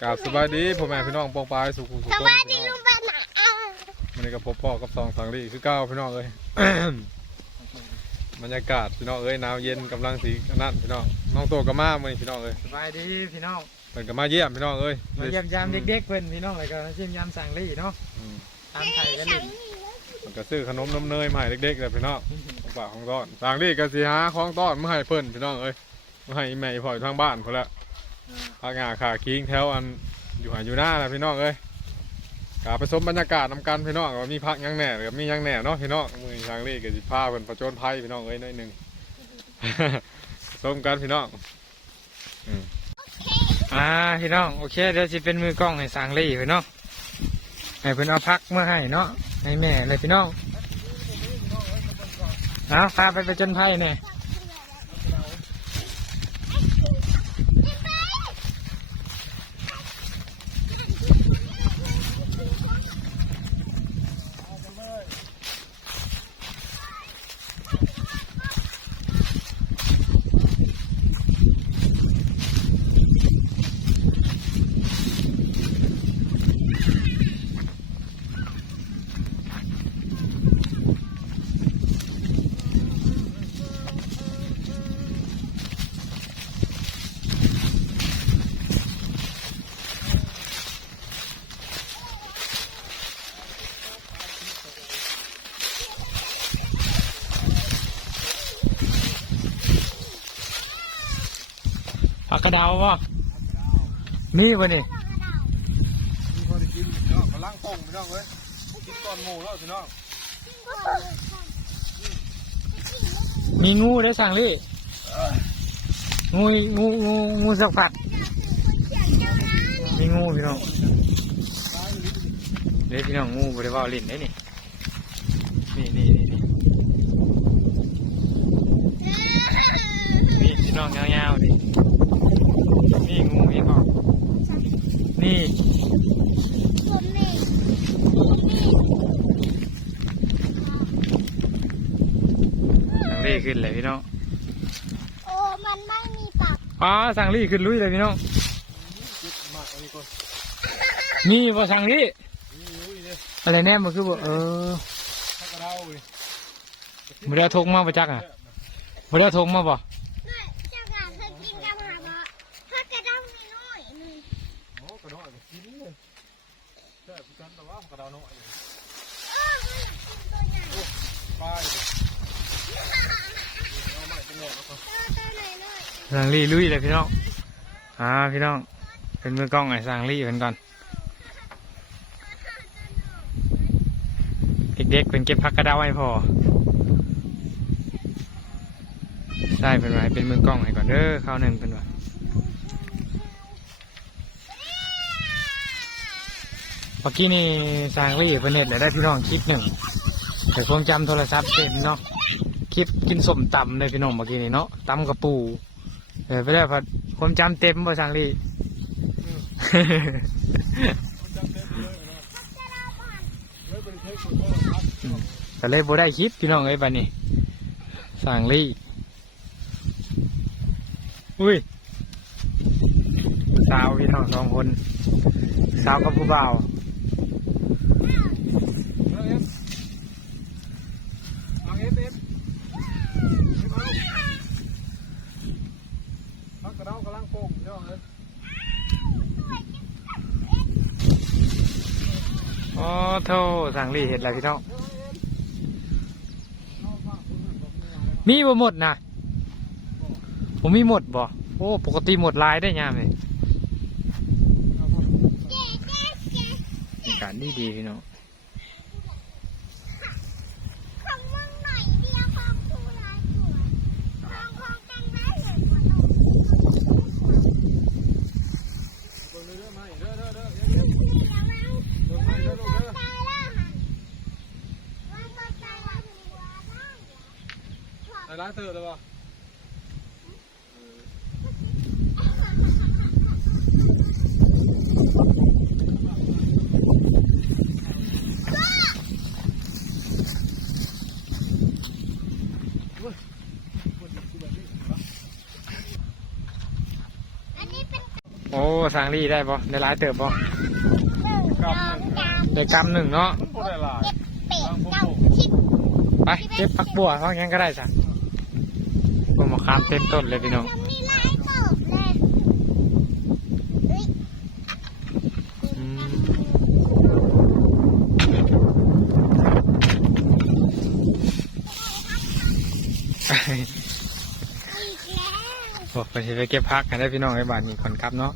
กราบสบายดีพ่อแม่พี่น้องปองปลายสุขุมสุขสคนวัสดีพี่น้ลุองงบ้านไหนอะมันนี้ก็พบพ่อกับซองสังลีคือเก้าพี่น้องเอ้ย บรรยากาศพี่น้องเอ้ยหนาวเย็นกำลังสีนั่นพี่น้องน้องโตกับมาเมื่อนี้พี่น้องเอ้ยสบายดีพี่น้องเป็นกับมาเยี่ยมพี่น้องเอ้ยมาเยี่ยมยามเด็กๆเพิ่นพี่น้องแล้วก็เยี่ยมยามสั่งลี่เนาะอืมตามไทยกันดิมันก็ซื้อขนมนมเนยมาให้เด็กๆเลยพี่น้องของฝากของต้อนสังลีก็สิหาของต้อนมาให้เพิ่นพี่น้องเอ้ยมาให้แม่พ่ออยู่ทางบ้านพุ่นละ พากงาขาคิงแถวอันอยู่หาอยู่หน้านะพี่น้องเอ้ยกาไปชมบรรยากาศนำกันพี่น้องว่ามีพักหยังแหน่หรือมีหยังแหน่เนาะพี่น้องมือทางลีก็สิพาเพิ่นประจนภัยพี่น้องเอ้ยหน้อยหนึงชมกันพี่น้องอ่าพี่น้องโอเคเดี๋ยวสิเป็นมือกล้องให้สั่งลี่พี่น้องให้เพิ่นเอาพักเมื่อให้เนาะให้แม่เลยพี่น้องเอาพาไปไปจนไพ่เนี่ย ผักกระดาวป่ะมีป่ะนี่มีพอได้กินพี่น้องกำลังป่งพี่น้องเอ้ยกินก่อนหมูแล้วพี่น้องมีงูเด้อสั่งลี่งูงูงูงูสักผัดมีงูพี่น้องเดี๋ยวพี่น้องงูบริวารลิ้นได้หนี่นี่นี่นี่นี่พี่น้องยาวๆดิ นี่งูเห็นบอก นี่ผมนี่สั่งลี่ขึ้นเลยพี่น้อง โอ้ มันไม่มีปากอ๋อสั่งลี่ขึ้นลุยเลยพี่น้องมากอันนี้ก่อนมีบ่สั่งลี่นี่อุ้ยเลยอะไรแน่มันคือบ่เออถ้ากระเดาเลยบ่ได้เอาทงมาบ่จักอะบ่ได้เอาทงมาบ่ ด้วยเจ้ากาเคยกินกับหาบะถ้ากระด้างน้อยๆนี่ โอ้กระเดาก็กินเลยใช่พี่กันแต่ว่ากระเดาน้อย เออมันอยากกินตัวใหญ่ ไปเลยเอาใหม่เป็นหลอดแล้วก็ ตัวตัวไหน สังลี่ลุยเลยพี่น้องอ่าพี่น้องเป็นมือกล้องไอ้สังลี่เพิ่นก่อนเด็กๆเป็นเก็บพักกระดาให้พอใช่เป็นไรเป็นมือกล้องให้ก่อนเด้อข้าวหนึ่งเป็นว่าเมื่อกี้นี่สร้างลี่เป็นเน็ตเลยได้พี่น้องคลิปหนึ่งแต่ความจำโทรศัพท์เต็มเนาะคลิปกินส้มตำเลยพี่น้องเมื่อกี้นี่เนาะตำกระปู เออไปแล้วพัดความจำเต็มบ่สร้างลี่จำเต็มเลยนะเลยเป็นเทคนิคก็ครับก็เลยบ่ได้คลิปพี่น้องเอ้ยบัดนี้สังลีอุ้ยสาวพี่น้องสองคน สาวกับผู้บ่าว เอาเอฟเอาเอฟเอฟเอาพักกระเดากำลัง โป่งพี่น้องเลยอ๋อโทสั่งลี่เห็ดอะไรพี่น้อง มีบ่หมดนะผมมีหมดบ่ โอ้ ปกติหมดลายได้ยามเลยการดีดีๆพี่น้องของมึงหน่อยเดียวของกูหลายตัวของของกันได้เลยกว่าตัว เบิ่งเด้อมาอีกเด้อเด้อเด้อเอฟเอฟ นี่แล้วมั้ง เบิ่งมาอีกเด้อลูกเด้อ ตายแล้วฮะมันก็ตายแล้วหัวได้ ไอ้ ร้านเตอร์เลยวะโอ้สร้างรีได้ปะได้หลายเติบปะหนึ่งสองสามได้กำหนึ่งเนาะมันบ่ได้หลายเจ็ดแปดเก้าสิบไปเก็บผักบัวเขายังก็ได้จ้ะปลูกมะ ขามเต็มต้นเลยพี่น้องทำนี่ลายตบเลยเฮ้ยอืมอีกแล้วโอ้ไปสิไปเก็บผักกันได้พี่น้องไอ้บ้านนี้คนครับเนาะ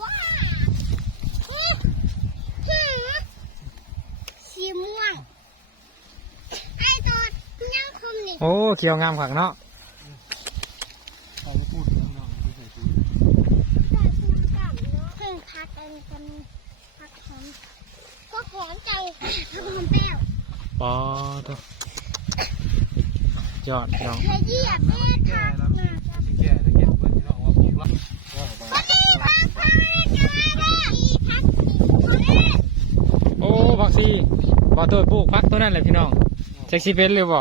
ว้าเนี่ยหือสีม่วง ไอ้ตัวยังคมนี่ โอ้เขียวงามขักเนาะเอามาพูดถึงน้องไม่ใช่พูดแต่คุณกับเนาะเพิ่งพักกันกันพักหอมก็หอมจังพักหอมแป้วปอตัวยอดพี่น้องเคยเหยียบแม่ทักมาแก่แต่เก็บเงินพี่น้องว่าผมรักว่าออกมาวันนี้พักพักกันเลยพักสี่คนโอ้ผักซีบ่ตัวปลูกผักตัวนั้นแหละพี่น้องแจ็คซีเป็นเลยบ่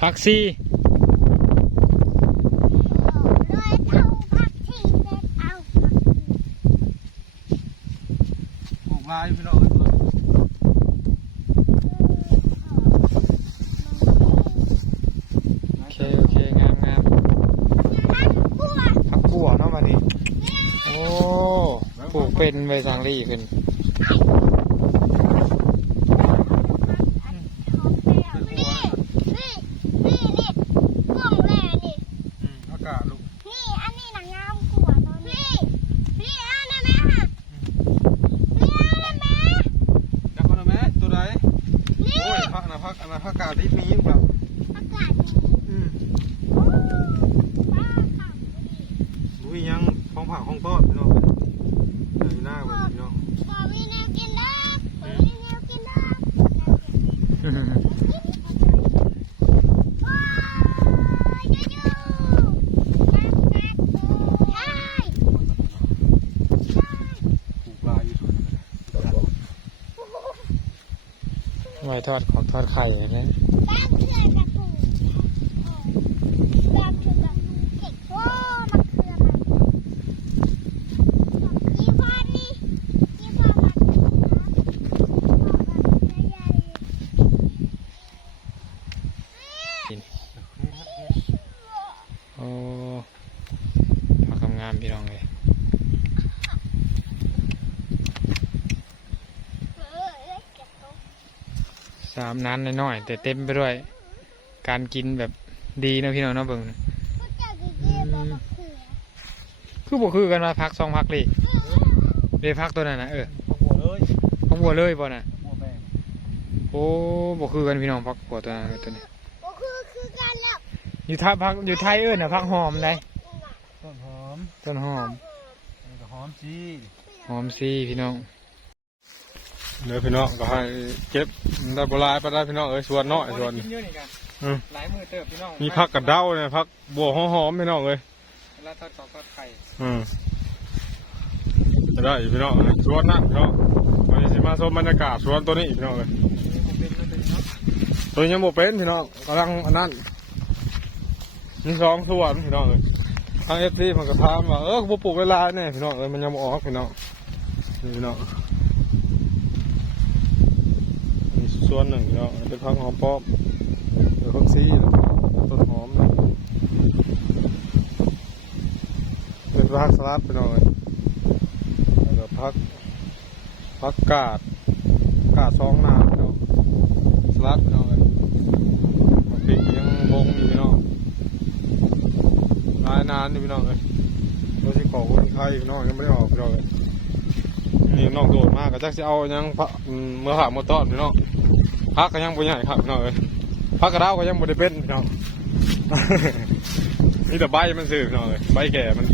ผักซีเลยเท่าพักสี่เด็ดเอาพักสี่ปลูกลายพี่น้องเอ้ยโอเคโอเคงามงามพักบัวผักบัวเนาะมาดิโอ้ปลูกเป็นใบสังลีขึ้นนี่นี่นี่นี่กล่องแร่นี่ อืมอากาศลูก นี่อันนี้หนังงามกว่าตอนนี้นี่เอาได้ไหมฮะนี่เอาได้ไหม จับมันเอาไหมตัวใด นี่ โอ้ยพักนะพักอันนะพักกาดที่มีอยู่แบบอากาศดีอืมโอ้ป้าขับดีบุ้ยยังของผักของต้อนพี่น้องเลยเดี๋ยวหน้าไปพี่น้องขอมีแนวกินได้ขอมีแนวกินได้ว้าวยูยูนักนักใช่ใช่ ปลูกลายอยู่ส่วนนึง ไว้ ทอดของทอดไข่นะ บ้านเพื่อนกระปูบ้านเพื่อนกระปูเก็บโอ้มันเพื่อนมันยี่ห้อนี้ยี่ห้อมันนะใหญ่ โอ้ผักงามๆพี่น้องเลย เออเก็บตรง สามนั้นน้อยๆแต่เต็มไปด้วย การกินแบบดีนะพี่น้องเนาะเบิ่งนะพวกเจ้าจะเยี่ยมแบบเขือคือบ่คือกันมาพักสองพักเลยเดี๋ยวพักตัวนั้นนะเออผักบัวเลยพักบัวเลยบ่น่ะผักบัวแป้งโอ้บ่คือกันพี่น้องพักบัวตัวนั้นกับตัวนี้ก็คือคือกันแล้วอยู่ท่าพักอยู่ไทยเอิ้นน่ะพักหอมได้ต้นหอมต้นหอมอันนี้ก็หอมจีหอมซี่พี่น้อง เนื้อพี่น้องก็ให้เก็บได้โบราณไปได้พี่น้องเอ้ยส่วนน้อยส่วนกินเยอะนี่กันอืมหลายมือเติบพี่น้องมีผักกระเด้าเนี่ยผักบัวหอมๆพี่น้องเอ้ยเวลาทอดกรอบทอดไข่อืมจะได้พี่น้องสวนนั่นพี่น้องวันนี้สิมาชมบรรยากาศสวนตัวนี้พี่น้องเอ้ยเป็นมันเป็นเนาะตัวนี้ยังบ่เป็นพี่น้องกำลังอันนั้นมีสองส่วนพี่น้องเอ้ยทางเอฟซีมันก็ถามว่าเออบ่ปลูกเวลายๆเนี่ยพี่น้องเอ้ยมันยังบ่ออกพี่น้องนี่พี่น้องนี่ ส่วนหนึ่งพี่น้องเป็นพักหอมป้อมเดี๋ยวพักซีต้นหอม เป็นพักสลัดพี่น้องเอ้ยแล้วก็พักพักกาดกาดซองหน้าพี่น้องสลัดพี่น้องเอ้ยพริกยังบงอยู่พี่น้องลายนานอยู่พี่น้องเลยตัวที่ขอคนไทยพี่น้องยังไม่ได้ออกพี่น้องเลยนี่นองโดดมากก็จักสิเอายังเมื่อหามื่อตอนพี่น้อง พักก็ยังบ่ใหญ่ครับพี่น้องเอ้ยพักกระดาก็ยังบ่ได้เป็นพี่น้องนี่แต่ใบมันสื่อพี่น้องเลยใบแก่มัน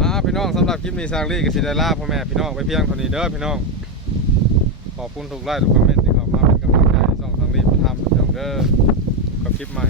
อ่าพี่น้องสำหรับคลิปนี้ซางลี่กับสิได้ลาพ่อแม่พี่น้องไปเพียงเท่านี้เด้อพี่น้องขอบคุณทุกไลค์ทุกคอมเมนต์ที่เข้ามาเป็นกำลังใจส่องซางลี่ทำพี่น้องเด้อกับคลิปใหม่